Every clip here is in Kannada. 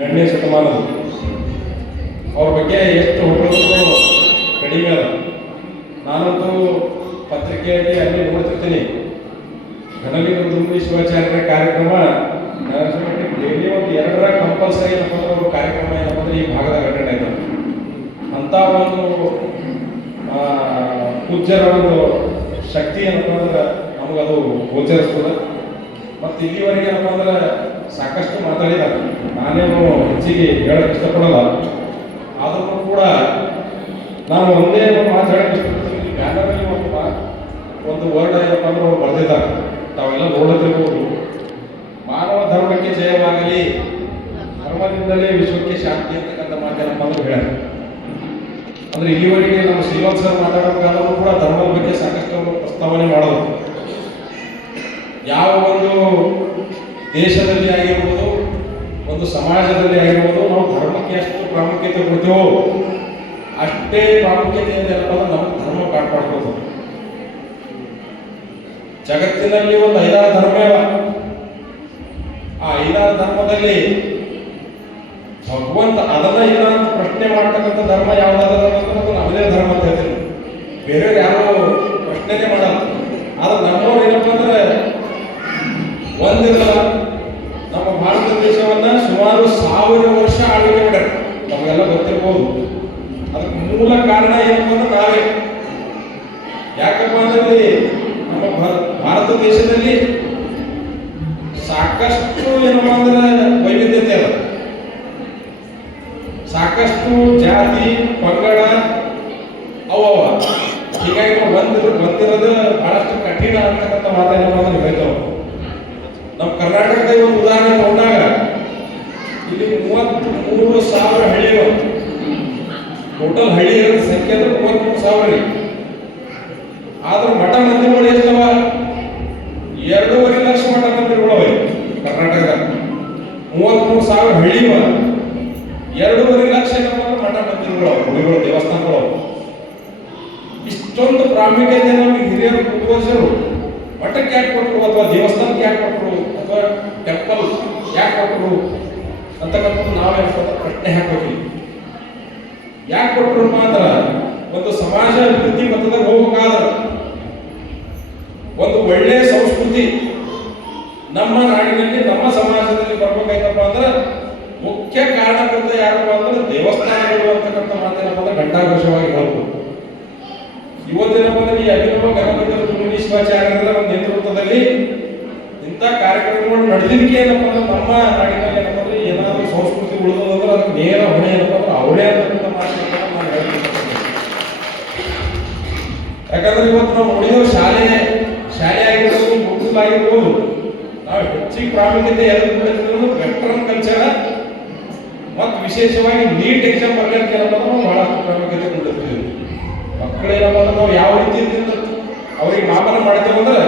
ಎರಡನೇ ಶತಮಾನದ ಅವ್ರ ಬಗ್ಗೆ ಎಷ್ಟು ಹೊಗಳಿದ್ರು ಕಡಿಮೆ ಅದ ನಾನಂತೂ ಪತ್ರಿಕೆಯಲ್ಲಿ ಅಲ್ಲಿ ನೋಡ್ತಿರ್ತೀನಿ. ದುಂಬಿ ಶಿವಾಚಾರ್ಯರ ಕಾರ್ಯಕ್ರಮ ಡೈಲಿ ಒಂದು ಎರಡರ ಕಂಪಲ್ಸರಿ ಏನಪ್ಪ ಅಂದ್ರೆ ಕಾರ್ಯಕ್ರಮ ಏನಪ್ಪ ಅಂದ್ರೆ ಈ ಭಾಗದಾಗ ಅಟೆಂಡ್ ಆಯ್ತು ಅಂತ ಒಂದು ಪೂಜ್ಯರ ಒಂದು ಶಕ್ತಿ ಏನಪ್ಪ ಅಂದ್ರೆ ನಮಗದು ಗೋಚರಿಸ್ತದೆ. ಮತ್ತು ಇಲ್ಲಿವರೆಗೆ ಏನಪ್ಪ ಅಂದ್ರೆ ಸಾಕಷ್ಟು ಮಾತಾಡಿದ್ದಾರೆ ನಾನೇನು ಹೆಚ್ಚಿಗೆ ಹೇಳಕ್ಕೆ ಇಷ್ಟಪಡಲ್ಲ. ಆದರೂ ಕೂಡ ನಾನು ಒಂದೇ ಒಂದು ಮಾತು ಹೇಳಕ್ಕೆ ಇಷ್ಟಪಡ್ತೀನಿ. ಬ್ಯಾನರಲ್ಲಿ ಮಾ- ಒಂದು ವರ್ಡ್ ಏನಪ್ಪ ಅಂದ್ರೆ ಅವ್ರು ಬರೆದಿದ್ದಾರೆ ತಾವೆಲ್ಲ ನೋಡುತ್ತಿರ್ಬೋದು ಮಾನವ ಧರ್ಮಕ್ಕೆ ಜಯವಾಗಲಿ, ಧರ್ಮದಿಂದಲೇ ವಿಶ್ವಕ್ಕೆ ಶಾಂತಿ ಅಂತಕ್ಕಂಥ ಮಾತೇನಪ್ಪ ಅಂದ್ರೆ ಹೇಳ. ಅಂದ್ರೆ ಇಲ್ಲಿವರೆಗೆ ನಮ್ಮ ಶ್ರೀನಿವಾಸ್ ಸರ್ ಮಾತಾಡೋಕಾದರೂ ಕೂಡ ಧರ್ಮದ ಬಗ್ಗೆ ಸಾಕಷ್ಟು ಪ್ರಸ್ತಾವನೆ ಮಾಡೋದು ಯಾವ ಒಂದು ದೇಶದಲ್ಲಿ ಆಗಿರ್ಬೋದು, ಒಂದು ಸಮಾಜದಲ್ಲಿ ಆಗಿರ್ಬೋದು, ನಾವು ಧರ್ಮಕ್ಕೆ ಎಷ್ಟು ಪ್ರಾಮುಖ್ಯತೆ ಕೊಡ್ತೀವೋ, ಅಷ್ಟೇ ಪ್ರಾಮುಖ್ಯತೆ ಏನಪ್ಪ ನಮ್ಮ ಧರ್ಮ ಕಾಪಾಡ್ಬೋದು. ಜಗತ್ತಿನಲ್ಲಿ ಒಂದು ಐದಾರು ಧರ್ಮ. ಆ ಐದಾರು ಧರ್ಮದಲ್ಲಿ ಭಗವಂತ ಅದನ್ನ ಇಲ್ಲ ಅಂತ ಪ್ರಶ್ನೆ ಮಾಡ್ತಕ್ಕಂಥ ಧರ್ಮ ಯಾವ್ದಾದ್ರು ನಮ್ಮದೇ ಧರ್ಮ ಅಂತ ಹೇಳ್ತೀನಿ ಬೇರೆಯವ್ರು ಯಾರು ಪ್ರಶ್ನೆನೇ ಮಾಡಲ್ಲ. ಆದ್ರೆ ಅಂದ್ರೆ ಒಂದಿರಲ್ಲ ನಮ್ಮ ಭಾರತ ದೇಶವನ್ನ ಸುಮಾರು ಸಾವಿರ ವರ್ಷ ಆಳ್ವಿಕೆ ಮಾಡ್ಯಾರ ನಮಗೆಲ್ಲ ಗೊತ್ತಿರ್ಬೋದು. ಅದಕ್ಕೆ ಮೂಲ ಕಾರಣ ಏನಪ್ಪ ಅಂದ್ರೆ ನಾವೇ. ಯಾಕಪ್ಪ ಅಂದ್ರೆ ನಮ್ಮ ಭಾರತ ದೇಶದಲ್ಲಿ ಸಾಕಷ್ಟು ಏನಪ್ಪ ಅಂದ್ರೆ ವೈವಿಧ್ಯತೆ ಅದ. ಸಾಕಷ್ಟು ಜಾತಿ, ಪಂಗಡ ಅವವ ಹೀಗಾಗಿ ಬಂದಿರೋ, ಬಂದಿರೋದು ಬಹಳಷ್ಟು ಕಠಿಣ ಅಂತಕ್ಕಂಥ ಅಂದ್ರೆ ಹೇಳ್ತಾವ ನಮ್ಮ ಕರ್ನಾಟಕದ ಒಂದು ಉದಾಹರಣೆ ತಗೊಂಡಾಗ, ಇಲ್ಲಿ ಮೂವತ್ತ್ ಮೂರು ಸಾವಿರ ಹಳ್ಳಿಗಳು ಟೋಟಲ್ ಹಳ್ಳಿಗಳ ಸಂಖ್ಯೆ ಅಂದ್ರೆ ಮೂವತ್ಮೂರು ಸಾವಿರ ರೀ. ಆದ್ರೆ ಮಠ ಮಂದಿರಗಳು ಎಷ್ಟವ? ಎರಡೂವರೆ ಲಕ್ಷ ಮಠ ಮಂದಿರಗಳು ಅವ ಕರ್ನಾಟಕದಾಗ ಮೂವತ್ಮೂರು ಸಾವಿರ ಹಳ್ಳಿವ ಎರಡೂವರೆ ಲಕ್ಷ ಮಠ ಮಂದಿರಗಳು ಅವ, ಗುಡಿಗಳು, ದೇವಸ್ಥಾನಗಳು ಅವ. ಇಷ್ಟೊಂದು ಪ್ರಾಮುಖ್ಯತೆ ನಮಗೆ ಹಿರಿಯರು ಪೂರ್ವಜರು ಮಠಕ್ಕೆ ಯಾಕೆ ಕೊಟ್ಟರು ಅಥವಾ ದೇವಸ್ಥಾನಕ್ಕೆ ಯಾಕೆ ಕೊಟ್ಟರು ಅಥವಾ ಟೆಂಪಲ್ ಯಾಕೆ ಕೊಟ್ಟರು ಅಂತಕ್ಕಂಥದ್ದು ನಾವೇ ಪ್ರಶ್ನೆ ಹಾಕೋದಿಲ್ಲ ಯಾಕೆ ಕೊಟ್ಟರು ಮಾತ್ರ ಒಂದು ಸಮಾಜ ಅಭಿವೃದ್ಧಿ ಪಥದಾಗ ಹೋಗ್ಬೇಕಾದ್ರೆ ಒಂದು ಒಳ್ಳೆಯ ಸಂಸ್ಕೃತಿ ನಮ್ಮ ನಾಡಿನಲ್ಲಿ, ನಮ್ಮ ಸಮಾಜದಲ್ಲಿ ಬರ್ಬೇಕಾಯ್ತಪ್ಪ ಅಂದ್ರೆ ಮುಖ್ಯ ಕಾರಣಕರ್ತ ಯಾರಪ್ಪ ಅಂದ್ರೆ ದೇವಸ್ಥಾನಗಳು ಅಂತಕ್ಕಂಥ ಮಾತೇನಪ್ಪ ಅಂದ್ರೆ ಘಂಟಾಘೋಷವಾಗಿ ಹೇಳ್ಬೋದು. ಇವತ್ತೇನಪ್ಪ ಅಂದ್ರೆ ಈ ಅಭಿನವ ಗಣಪತಿ ಒಂದು ನೇತೃತ್ವದಲ್ಲಿ ಇಂಥ ಕಾರ್ಯಕ್ರಮಗಳು ನಡೆದಿದ್ದಕ್ಕೆ ಏನಪ್ಪ ಅಂದ್ರೆ ನಮ್ಮ ನಾಡಿನಲ್ಲಿ ಸಂಸ್ಕೃತಿ ಉಳಿದೋದಂದ್ರೆ ಅದಕ್ಕೆ ನೇರ ಹೊಣೆ ಅಂತಂದ್ರೆ ಅವಳೇ ಅಂತಕ್ಕಂಥ ಮಾತನ್ನ ಯಾಕಂದ್ರೆ ಇವತ್ತು ನಾವು ನೋಡಿರೋ ಶಾಲೆ ಶಾಲೆ ಆಗಿರ್ಬೋದು ಗುರುಕುಲ ಆಗಿರ್ಬೋದು, ನಾವು ಹೆಚ್ಚಿಗೆ ಪ್ರಾಮುಖ್ಯತೆ ಎಲ್ಲಿ ಕೊಡ್ತಿರೋದು ವೆಸ್ಟರ್ನ್ ಕಲ್ಚರ್ ಮತ್ತು ವಿಶೇಷವಾಗಿ ನೀಟ್ ಎಕ್ಸಾಮ್ ಬರ್ಲಿಕ್ಕೆ ಏನಪ್ಪ ನಾವು ಬಹಳ ಪ್ರಾಮುಖ್ಯತೆ ಕೊಡ್ತಿರ್ತೀವಿ ಮಕ್ಕಳೇನಪ್ಪ ಅಂದ್ರೆ ನಾವು ಯಾವ ರೀತಿ ಅವ್ರಿಗೆ ಮಾಪನ ಮಾಡ್ತೇವೆ ಅಂದ್ರೆ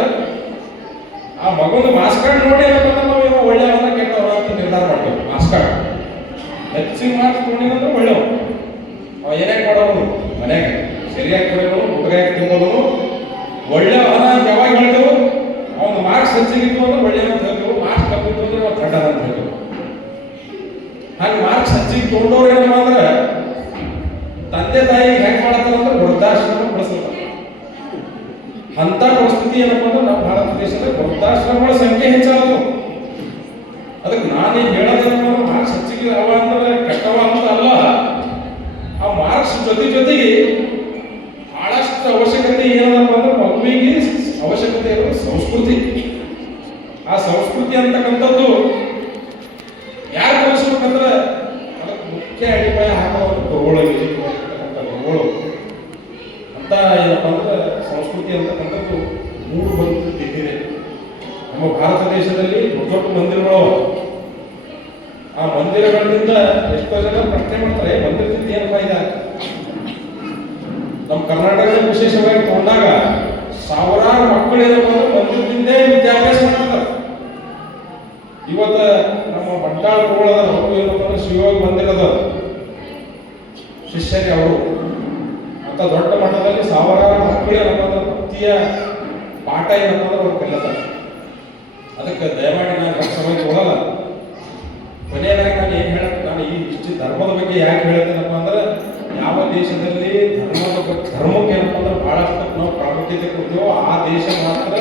ಆ ಮಗನ ಮಾಸ್ ಕಾರ್ಡ್ ನೋಡಿ ಏನಪ್ಪ ನಾವು ಇವ ಒಳ್ಳೆಯವನ್ನ ನಿರ್ಧಾರ ಮಾಡ್ತೇವೆ ಮಾಸ್ ಕಾರ್ಡ್ ಹೆಚ್ಚಿಗೆ ಮಾರ್ಕ್ಸ್ ತೊಗೊಂಡಿದ್ರೆ ಒಳ್ಳೆಯವ ಅವ ಏನೇ ಮಾಡೋನು ಮನೆಗೆ ಸರಿಯಾಗಿ ಕೊಡೋನು ಹುಡುಗಾಗಿ ತಿನ್ನೋನು ಒಳ್ಳೆಯವನ ಅಂತ ಯಾವಾಗ ಹೇಳ್ತೇವೆ, ಅವನ ಮಾರ್ಕ್ಸ್ ಹೆಚ್ಚಿಗಿತ್ತು ಅಂದ್ರೆ ಒಳ್ಳೆ ಅಂತ ಹೇಳ್ತೇವೆ, ಮಾರ್ಕ್ಸ್ ಕಮ್ಮಿತ್ತು ಅಂದ್ರೆ ದಡ್ಡನ ಅಂತ ಹೇಳ್ತೇವೆ. ಹಾಗೆ ಮಾರ್ಕ್ಸ್ ಹೆಚ್ಚಿಗೆ ತೊಗೊಂಡವ್ರು ಏನಪ್ಪ ಅಂದ್ರೆ ತಂದೆ ತಾಯಿ ಹೆಂಗ್ ಮಾಡ್ತಾರೆ ಅಂದ್ರೆ ವೃದ್ಧಾಶ್ರಮ ಬಳಸ್ತಾರೆ. ಅಂತ ಪರಿಸ್ಥಿತಿ ಏನಪ್ಪ ಅಂದ್ರೆ ನಮ್ಮ ಭಾರತ ದೇಶದಲ್ಲಿ ವೃದ್ಧಾಶ್ರಮಗಳ ಸಂಖ್ಯೆ ಹೆಚ್ಚಾಗದು ಅದಕ್ಕೆ ನಾನು ಅಂದ್ರೆ ಮಾರ್ಕ್ಸ್ ಹೆಚ್ಚಿಗೆ ಅವ ಅಂದ್ರೆ ಕಷ್ಟವ ಅಂತ ಅಲ್ಲ. ಆ ಮಾರ್ಕ್ಸ್ ಜೊತೆ ಜೊತೆಗೆ ಬಹಳಷ್ಟು ಅವಶ್ಯಕತೆ ಏನದಪ್ಪ ಅಂದ್ರೆ ಮಗುವಿಗೆ ಅವಶ್ಯಕತೆ ಇರೋದು ಸಂಸ್ಕೃತಿ. ಆ ಸಂಸ್ಕೃತಿ ಅಂತಕ್ಕಂಥದ್ದು ಯಾರು ಕಲಿಸ್ಬೇಕಂದ್ರೆ ಅದಕ್ಕೆ ಮುಖ್ಯ ಅಡಿಪಾಯ ಹಾಕೋ ಒಂದು ಗುರುಗಳಿಗೆ ಇರ್ತಕ್ಕಂಥ ಅಂತ ಏನಪ್ಪ ಅಂದ್ರೆ ಸಂಸ್ಕೃತಿ ಅಂತಕ್ಕಂಥದ್ದು ಮೂರು ಬಂದು ನಮ್ಮ ಭಾರತ ದೇಶದಲ್ಲಿ ದೊಡ್ಡ ದೊಡ್ಡ ಮಂದಿರಗಳು. ಆ ಮಂದಿರಗಳಿಂದ ಎಷ್ಟೋ ಜನ ಪ್ರಶ್ನೆ ಮಾಡ್ತಾರೆ ಮಂದಿರದಿಂದ ಏನು ಫಾಯ್ದಾ? ನಮ್ಮ ಕರ್ನಾಟಕದಲ್ಲಿ ವಿಶೇಷವಾಗಿ ತಗೊಂಡಾಗ ಸಾವಿರಾರು ಮಕ್ಕಳು ಏನಪ್ಪ ಮಂದಿರದಿಂದೇ ವಿದ್ಯಾಭ್ಯಾಸ ಮಾಡ್ತಾರೆ. ಇವತ್ತ ನಮ್ಮ ಬಂಟಾಳ ಕೋಳದ ಮಕ್ಕಳು ಏನಪ್ಪ ಅಂದ್ರೆ ಶಿವಯೋಗಿ ಮಂದಿರದ ಶಿಷ್ಯರೇ ಅವರು. ಅಂತ ದೊಡ್ಡ ಮಟ್ಟದಲ್ಲಿ ಸಾವಿರಾರು ಮಕ್ಕಳು ಏನಪ್ಪ ಅಂದ್ರೆ ಭಕ್ತಿಯ ಪಾಠ ಏನಪ್ಪ ಅಂದ್ರೆ ಅವ್ರು ಕಲಿತಾರೆ ಅದಕ್ಕೆ ದಯಮಾಡಿ ನಾನು ಸಮಯ ಕೊಡಲ್ಲ ಕೊನೆಯದಾಗಿ ನಾನು ಏನು ಇಷ್ಟು ಧರ್ಮದ ಬಗ್ಗೆ ಯಾಕೆ ಹೇಳ್ತೇನಪ್ಪ ಅಂದ್ರೆ ಯಾವ ದೇಶದಲ್ಲಿ ಧರ್ಮದ ಬಗ್ಗೆ ಧರ್ಮಕ್ಕೆ ಏನಪ್ಪ ಅಂದ್ರೆ ಬಹಳಷ್ಟು ನಾವು ಪ್ರಾಮುಖ್ಯತೆ ಕೊಡ್ತೀವೋ ಆ ದೇಶ ಮಾತ್ರ